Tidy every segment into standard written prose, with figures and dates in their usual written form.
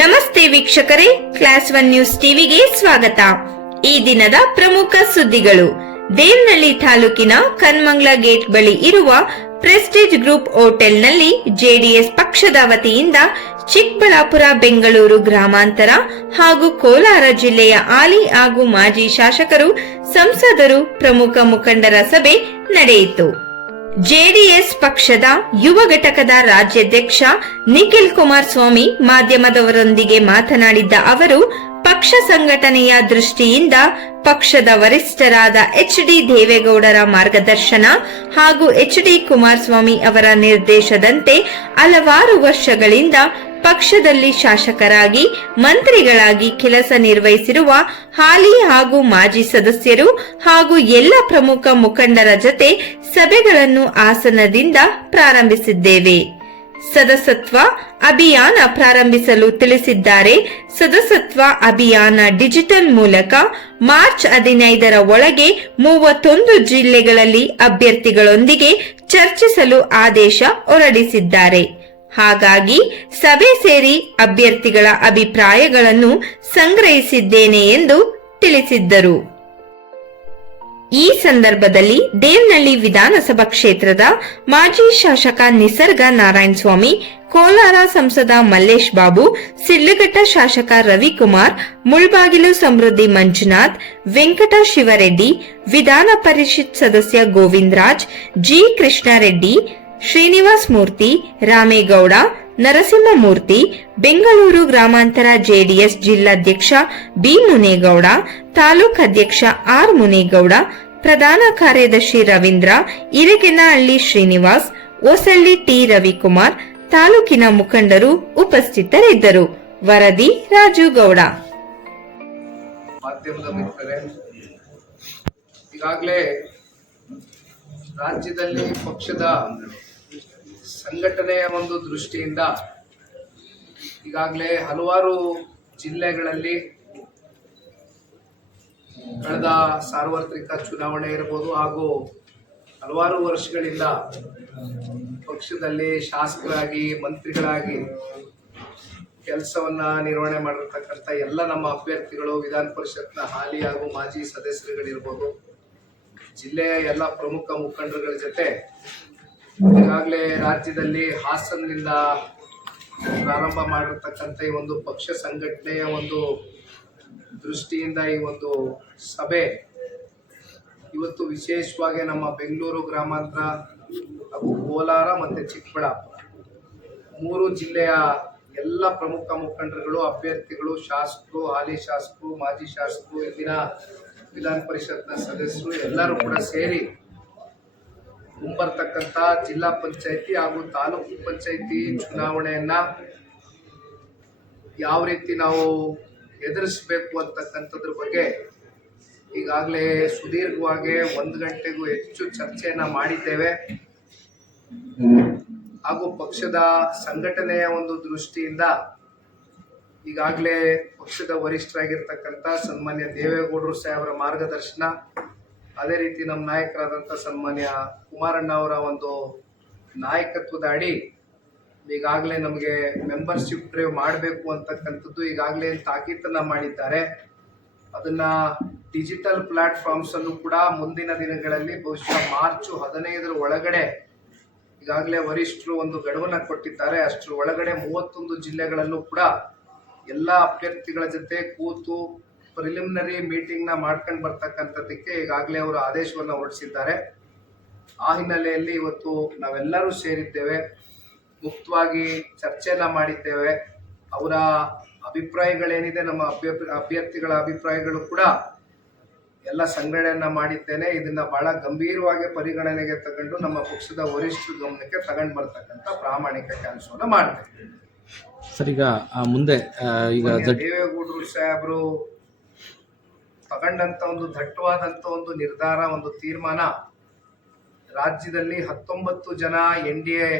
ನಮಸ್ತೆ ವೀಕ್ಷಕರೇ, class 1 news ಟಿವಿಗೆ ಸ್ವಾಗತ. ಈ ದಿನದ ಪ್ರಮುಖ ಸುದ್ದಿಗಳು. ದೇವನಹಳ್ಳಿ ತಾಲೂಕಿನ ಕನ್ಮಂಗ್ಲ ಗೇಟ್ ಬಳಿ ಇರುವ ಪ್ರೆಸ್ಟೀಜ್ ಗ್ರೂಪ್ ಹೋಟೆಲ್ನಲ್ಲಿ ಜೆಡಿಎಸ್ ಪಕ್ಷದ ವತಿಯಿಂದ ಚಿಕ್ಕಬಳ್ಳಾಪುರ, ಬೆಂಗಳೂರು ಗ್ರಾಮಾಂತರ ಹಾಗೂ ಕೋಲಾರ ಜಿಲ್ಲೆಯ ಹಾಲಿ ಹಾಗೂ ಮಾಜಿ ಶಾಸಕರು, ಸಂಸದರು, ಪ್ರಮುಖ ಮುಖಂಡರ ಸಭೆ ನಡೆಯಿತು. ಜೆಡಿಎಸ್ ಪಕ್ಷದ ಯುವ ಘಟಕದ ರಾಜ್ಯಾಧ್ಯಕ್ಷ ನಿಖಿಲ್ ಕುಮಾರಸ್ವಾಮಿ ಮಾಧ್ಯಮದವರೊಂದಿಗೆ ಮಾತನಾಡಿದ್ದ ಅವರು, ಪಕ್ಷ ಸಂಘಟನೆಯ ದೃಷ್ಟಿಯಿಂದ ಪಕ್ಷದ ವರಿಷ್ಠರಾದ ಎಚ್.ಡಿ. ದೇವೇಗೌಡರ ಮಾರ್ಗದರ್ಶನ ಹಾಗೂ ಎಚ್.ಡಿ. ಕುಮಾರಸ್ವಾಮಿ ಅವರ ನಿರ್ದೇಶನದಂತೆ ಹಲವಾರು ವರ್ಷಗಳಿಂದ ಪಕ್ಷದಲ್ಲಿ ಶಾಸಕರಾಗಿ, ಮಂತ್ರಿಗಳಾಗಿ ಕೆಲಸ ನಿರ್ವಹಿಸಿರುವ ಹಾಲಿ ಹಾಗೂ ಮಾಜಿ ಸದಸ್ಯರು ಹಾಗೂ ಎಲ್ಲ ಪ್ರಮುಖ ಮುಖಂಡರ ಜೊತೆ ಸಭೆಗಳನ್ನು ಹಾಸನದಿಂದ ಪ್ರಾರಂಭಿಸಿದ್ದೇವೆ. ಸದಸ್ಯತ್ವ ಅಭಿಯಾನ ಪ್ರಾರಂಭಿಸಲು ತಿಳಿಸಿದ್ದಾರೆ. ಸದಸ್ಯತ್ವ ಅಭಿಯಾನ ಡಿಜಿಟಲ್ ಮೂಲಕ ಮಾರ್ಚ್ 15ರ ಒಳಗೆ 31 ಜಿಲ್ಲೆಗಳಲ್ಲಿ ಅಭ್ಯರ್ಥಿಗಳೊಂದಿಗೆ ಚರ್ಚಿಸಲು ಆದೇಶ ಹೊರಡಿಸಿದ್ದಾರೆ. ಹಾಗಾಗಿ ಸಭೆ ಸೇರಿ ಅಭ್ಯರ್ಥಿಗಳ ಅಭಿಪ್ರಾಯಗಳನ್ನು ಸಂಗ್ರಹಿಸಿದ್ದೇನೆ ಎಂದು ತಿಳಿಸಿದ್ದರು. ಈ ಸಂದರ್ಭದಲ್ಲಿ ದೇವನಹಳ್ಳಿ ವಿಧಾನಸಭಾ ಕ್ಷೇತ್ರದ ಮಾಜಿ ಶಾಸಕ ನಿಸರ್ಗ ನಾರಾಯಣ ಸ್ವಾಮಿ, ಕೋಲಾರ ಸಂಸದ ಮಲ್ಲೇಶ್ ಬಾಬು, ಸಿಡ್ಲಘಟ್ಟ ಶಾಸಕ ರವಿಕುಮಾರ್, ಮುಳಬಾಗಿಲು ಸಮೃದ್ಧಿ ಮಂಜುನಾಥ್, ವೆಂಕಟ ಶಿವರೆಡ್ಡಿ, ವಿಧಾನ ಪರಿಷತ್ ಸದಸ್ಯ ಗೋವಿಂದರಾಜ್, ಜಿ ಕೃಷ್ಣಾರೆಡ್ಡಿ, ಶ್ರೀನಿವಾಸ್ ಮೂರ್ತಿ, ರಾಮೇಗೌಡ, ನರಸಿಂಹಮೂರ್ತಿ, ಬೆಂಗಳೂರು ಗ್ರಾಮಾಂತರ ಜೆಡಿಎಸ್ ಜಿಲ್ಲಾಧ್ಯಕ್ಷ ಬಿ ಮುನೇಗೌಡ, ತಾಲೂಕು ಅಧ್ಯಕ್ಷ ಆರ್ ಮುನೇಗೌಡ, ಪ್ರಧಾನ ಕಾರ್ಯದರ್ಶಿ ರವೀಂದ್ರ, ಇರಗೇನಹಳ್ಳಿ ಶ್ರೀನಿವಾಸ್, ಹೊಸಳ್ಳಿ ಟಿ ರವಿಕುಮಾರ್, ತಾಲೂಕಿನ ಮುಖಂಡರು ಉಪಸ್ಥಿತರಿದ್ದರು. ವರದಿ ರಾಜು ಗೌಡ. ಈಗಾಗಲೇ ರಾಜ್ಯದಲ್ಲಿ ಪಕ್ಷದ ಸಂಘಟನೆಯ ಒಂದು ದೃಷ್ಟಿಯಿಂದ ಈಗಾಗಲೇ ಹಲವಾರು ಜಿಲ್ಲೆಗಳಲ್ಲಿ ಕಳೆದ ಸಾರ್ವತ್ರಿಕ ಚುನಾವಣೆ ಇರಬಹುದು ಹಾಗೂ ಹಲವಾರು ವರ್ಷಗಳಿಂದ ಪಕ್ಷದಲ್ಲಿ ಶಾಸಕರಾಗಿ, ಮಂತ್ರಿಗಳಾಗಿ ಕೆಲಸವನ್ನ ನಿರ್ವಹಣೆ ಮಾಡಿರ್ತಕ್ಕಂಥ ಎಲ್ಲ ನಮ್ಮ ಅಭ್ಯರ್ಥಿಗಳು, ವಿಧಾನ ಪರಿಷತ್ನ ಹಾಲಿ ಹಾಗೂ ಮಾಜಿ ಸದಸ್ಯರುಗಳಿರ್ಬೋದು, ಜಿಲ್ಲೆಯ ಎಲ್ಲ ಪ್ರಮುಖ ಮುಖಂಡರುಗಳ ಜೊತೆ ಈಗಾಗಲೇ ರಾಜ್ಯದಲ್ಲಿ ಹಾಸನದಿಂದ ಪ್ರಾರಂಭ ಮಾಡಿರ್ತಕ್ಕಂಥ ಈ ಒಂದು ಪಕ್ಷ ಸಂಘಟನೆಯ ಒಂದು ದೃಷ್ಟಿಯಿಂದ ಈ ಒಂದು ಸಭೆ ಇವತ್ತು ವಿಶೇಷವಾಗಿ ನಮ್ಮ ಬೆಂಗಳೂರು ಗ್ರಾಮಾಂತರ ಹಾಗೂ ಕೋಲಾರ ಮತ್ತು ಚಿಕ್ಕಬಳ್ಳಾಪುರ 3 ಜಿಲ್ಲೆಯ ಎಲ್ಲ ಪ್ರಮುಖ ಮುಖಂಡರುಗಳು, ಅಭ್ಯರ್ಥಿಗಳು, ಶಾಸಕರು, ಹಾಲಿ ಶಾಸಕರು, ಮಾಜಿ ಶಾಸಕರು, ಇಂದಿನ ವಿಧಾನ ಪರಿಷತ್ನ ಸದಸ್ಯರು ಎಲ್ಲರೂ ಕೂಡ ಸೇರಿ ಮುಂಬರ್ತಕ್ಕಂಥ ಜಿಲ್ಲಾ ಪಂಚಾಯತಿ ಹಾಗೂ ತಾಲೂಕು ಪಂಚಾಯತಿ ಚುನಾವಣೆಯನ್ನ ಯಾವ ರೀತಿ ನಾವು ಎದುರಿಸಬೇಕು ಅಂತಕ್ಕಂಥದ್ರ ಬಗ್ಗೆ ಈಗಾಗಲೇ ಸುದೀರ್ಘವಾಗಿ 1 ಗಂಟೆಗೂ ಹೆಚ್ಚು ಚರ್ಚೆಯನ್ನ ಮಾಡಿದ್ದೇವೆ. ಹಾಗೂ ಪಕ್ಷದ ಸಂಘಟನೆಯ ಒಂದು ದೃಷ್ಟಿಯಿಂದ ಈಗಾಗಲೇ ಪಕ್ಷದ ವರಿಷ್ಠರಾಗಿರ್ತಕ್ಕಂಥ ಸನ್ಮಾನ್ಯ ದೇವೇಗೌಡರು ಸಾಹೇಬರ ಮಾರ್ಗದರ್ಶನ, ಅದೇ ರೀತಿ ನಮ್ಮ ನಾಯಕರಾದಂಥ ಸನ್ಮಾನ್ಯ ಕುಮಾರಣ್ಣ ಅವರ ಒಂದು ನಾಯಕತ್ವದ ಅಡಿ ಈಗಾಗಲೇ ನಮಗೆ ಮೆಂಬರ್ಶಿಪ್ ಡ್ರೈವ್ ಮಾಡಬೇಕು ಅಂತಕ್ಕಂಥದ್ದು ಈಗಾಗಲೇ ತಾಕೀತನ್ನ ಮಾಡಿದ್ದಾರೆ. ಅದನ್ನ ಡಿಜಿಟಲ್ ಪ್ಲಾಟ್ಫಾರ್ಮ್ಸ್ ಅಲ್ಲೂ ಕೂಡ ಮುಂದಿನ ದಿನಗಳಲ್ಲಿ ಬಹುಶಃ ಮಾರ್ಚ್ 15ರ ಒಳಗಡೆ ಈಗಾಗಲೇ ವರಿಷ್ಠರು ಒಂದು ಗಡುವನ್ನ ಕೊಟ್ಟಿದ್ದಾರೆ. ಅಷ್ಟರ ಒಳಗಡೆ 31 ಜಿಲ್ಲೆಗಳಲ್ಲೂ ಕೂಡ ಎಲ್ಲ ಅಭ್ಯರ್ಥಿಗಳ ಜೊತೆ ಕೂತು ಪ್ರಿಲಿಮಿನರಿ ಮೀಟಿಂಗ್ ನ ಮಾಡ್ಕೊಂಡು ಬರ್ತಕ್ಕಂಥದ್ದಕ್ಕೆ ಈಗಾಗಲೇ ಅವರು ಆದೇಶವನ್ನ ಹೊರಡಿಸಿದ್ದಾರೆ. ಆ ಹಿನ್ನೆಲೆಯಲ್ಲಿ ಇವತ್ತು ನಾವೆಲ್ಲರೂ ಸೇರಿದ್ದೇವೆ, ಮುಕ್ತವಾಗಿ ಚರ್ಚೆಯನ್ನ ಮಾಡಿದ್ದೇವೆ. ಅವರ ಅಭಿಪ್ರಾಯಗಳೇನಿದೆ, ನಮ್ಮ ಅಭ್ಯರ್ಥಿಗಳ ಅಭಿಪ್ರಾಯಗಳು ಕೂಡ ಎಲ್ಲ ಸಂಗ್ರಹಣೆಯನ್ನ ಮಾಡಿದ್ದೇನೆ. ಇದನ್ನ ಬಹಳ ಗಂಭೀರವಾಗಿ ಪರಿಗಣನೆಗೆ ತಗೊಂಡು ನಮ್ಮ ಪಕ್ಷದ ವರಿಷ್ಠರ ಗಮನಕ್ಕೆ ತಗೊಂಡು ಬರ್ತಕ್ಕಂಥ ಪ್ರಾಮಾಣಿಕ ಕೆಲಸವನ್ನ ಮಾಡ್ತೇವೆ. ಸರ್, ಈಗ ಮುಂದೆ ಈಗ ದೇವೇಗೌಡರು ಸಾಹೇಬರು ತಗೊಂಡಂತ ಒಂದು ದಟ್ಟವಾದಂತ ಒಂದು ನಿರ್ಧಾರ, ಒಂದು ತೀರ್ಮಾನ, ರಾಜ್ಯದಲ್ಲಿ 19 ಜನ NDA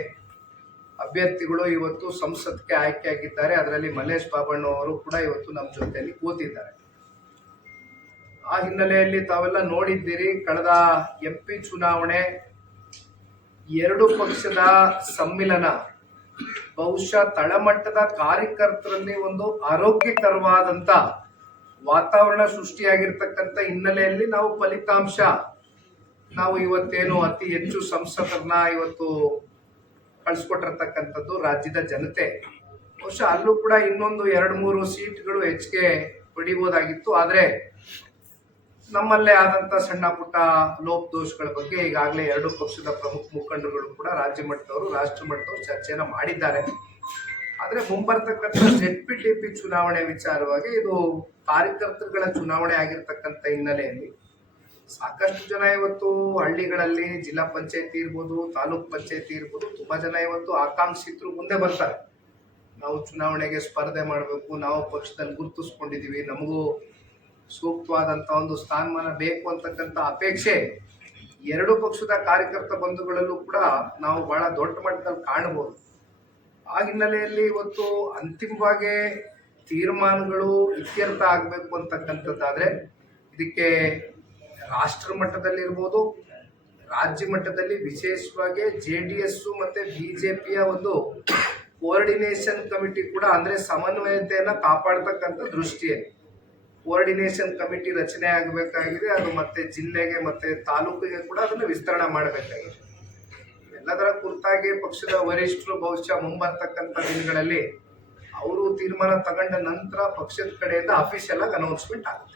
ಅಭ್ಯರ್ಥಿಗಳು ಇವತ್ತು ಸಂಸತ್ಗೆ ಆಯ್ಕೆಯಾಗಿದ್ದಾರೆ. ಅದರಲ್ಲಿ ಮಲ್ಲೇಶ್ ಬಾಬಣ್ಣ ಅವರು ಕೂಡ ಇವತ್ತು ನಮ್ಮ ಜೊತೆಯಲ್ಲಿ ಕೂತಿದ್ದಾರೆ. ಆ ಹಿನ್ನೆಲೆಯಲ್ಲಿ ತಾವೆಲ್ಲ ನೋಡಿದ್ದೀರಿ, ಕಳೆದ MP ಚುನಾವಣೆ 2 ಪಕ್ಷದ ಸಮ್ಮಿಲನ ಬಹುಶಃ ತಳಮಟ್ಟದ ಕಾರ್ಯಕರ್ತರಲ್ಲಿ ಒಂದು ಆರೋಗ್ಯಕರವಾದಂತ ವಾತಾವರಣ ಸೃಷ್ಟಿಯಾಗಿರ್ತಕ್ಕಂಥ ಹಿನ್ನೆಲೆಯಲ್ಲಿ ನಾವು ಫಲಿತಾಂಶ ನಾವು ಇವತ್ತೇನು ಅತಿ ಹೆಚ್ಚು ಸಂಸದರನ್ನ ಇವತ್ತು ಕಳ್ಸಿಕೊಟ್ಟಿರ್ತಕ್ಕಂಥದ್ದು ರಾಜ್ಯದ ಜನತೆ. ಬಹುಶಃ ಅಲ್ಲೂ ಕೂಡ ಇನ್ನೊಂದು 2-3 ಸೀಟ್ಗಳು ಹೆಚ್ಚಿಗೆ ಪಡಿಬೋದಾಗಿತ್ತು. ಆದ್ರೆ ನಮ್ಮಲ್ಲೇ ಆದಂತ ಸಣ್ಣ ಪುಟ್ಟ ಲೋಪದೋಷಗಳ ಬಗ್ಗೆ ಈಗಾಗಲೇ 2 ಪಕ್ಷದ ಪ್ರಮುಖ ಮುಖಂಡರುಗಳು ಕೂಡ ರಾಜ್ಯ ಮಟ್ಟದವರು ರಾಷ್ಟ್ರ ಮಟ್ಟದವರು ಚರ್ಚೆನ ಮಾಡಿದ್ದಾರೆ. ಆದ್ರೆ ಮುಂಬರ್ತಕ್ಕಂಥ ZPTP ಚುನಾವಣೆ ವಿಚಾರವಾಗಿ ಇದು ಕಾರ್ಯಕರ್ತರುಗಳ ಚುನಾವಣೆ ಆಗಿರ್ತಕ್ಕಂಥ ಹಿನ್ನೆಲೆಯಲ್ಲಿ ಸಾಕಷ್ಟು ಜನ ಇವತ್ತು ಹಳ್ಳಿಗಳಲ್ಲಿ ಜಿಲ್ಲಾ ಪಂಚಾಯತಿ ಇರ್ಬೋದು, ತಾಲೂಕ್ ಪಂಚಾಯತಿ ಇರ್ಬೋದು, ತುಂಬಾ ಜನ ಇವತ್ತು ಆಕಾಂಕ್ಷಿತರು ಮುಂದೆ ಬರ್ತಾರೆ. ನಾವು ಚುನಾವಣೆಗೆ ಸ್ಪರ್ಧೆ ಮಾಡಬೇಕು, ನಾವು ಪಕ್ಷದಲ್ಲಿ ಗುರುತಿಸ್ಕೊಂಡಿದೀವಿ, ನಮಗೂ ಸೂಕ್ತವಾದಂತ ಒಂದು ಸ್ಥಾನಮಾನ ಬೇಕು ಅಂತಕ್ಕಂಥ ಅಪೇಕ್ಷೆ 2 ಪಕ್ಷದ ಕಾರ್ಯಕರ್ತ ಬಂಧುಗಳಲ್ಲೂ ಕೂಡ ನಾವು ಬಹಳ ದೊಡ್ಡ ಮಟ್ಟದಲ್ಲಿ ಕಾಣಬಹುದು. ಆ ಹಿನ್ನೆಲೆಯಲ್ಲಿ ಇವತ್ತು ಅಂತಿಮವಾಗಿ ತೀರ್ಮಾನಗಳು ಇತ್ಯರ್ಥ ಆಗ್ಬೇಕು ಅಂತಕ್ಕಂಥದ್ದಾದ್ರೆ ಇದಕ್ಕೆ ರಾಷ್ಟ್ರ ಮಟ್ಟದಲ್ಲಿ ಇರ್ಬೋದು, ರಾಜ್ಯ ಮಟ್ಟದಲ್ಲಿ ವಿಶೇಷವಾಗಿ JDS ಮತ್ತೆ BJPಯ ಒಂದು ಕೋಆರ್ಡಿನೇಷನ್ ಕಮಿಟಿ ಕೂಡ ಅಂದ್ರೆ ಸಮನ್ವಯತೆಯನ್ನ ಕಾಪಾಡ್ತಕ್ಕಂಥ ದೃಷ್ಟಿಯಲ್ಲಿ ಕೋಆರ್ಡಿನೇಷನ್ ಕಮಿಟಿ ರಚನೆ ಆಗಬೇಕಾಗಿದೆ. ಅದು ಮತ್ತೆ ಜಿಲ್ಲೆಗೆ ಮತ್ತೆ ತಾಲೂಕಿಗೆ ಕೂಡ ಅದನ್ನು ವಿಸ್ತರಣೆ ಮಾಡಬೇಕಾಗಿದೆ. ಎಲ್ಲದರ ಕುರಿತಾಗಿ ಪಕ್ಷದ ವರಿಷ್ಠರು ಬಹುಶಃ ಮುಂಬರ್ತಕ್ಕಂಥ ದಿನಗಳಲ್ಲಿ ಅವರು ತೀರ್ಮಾನ ತಗೊಂಡ ನಂತರ ಪಕ್ಷದ ಕಡೆಯಿಂದ ಅಫಿಷಿಯಲ್ ಆಗಿ ಅನೌನ್ಸ್ಮೆಂಟ್ ಆಗುತ್ತೆ.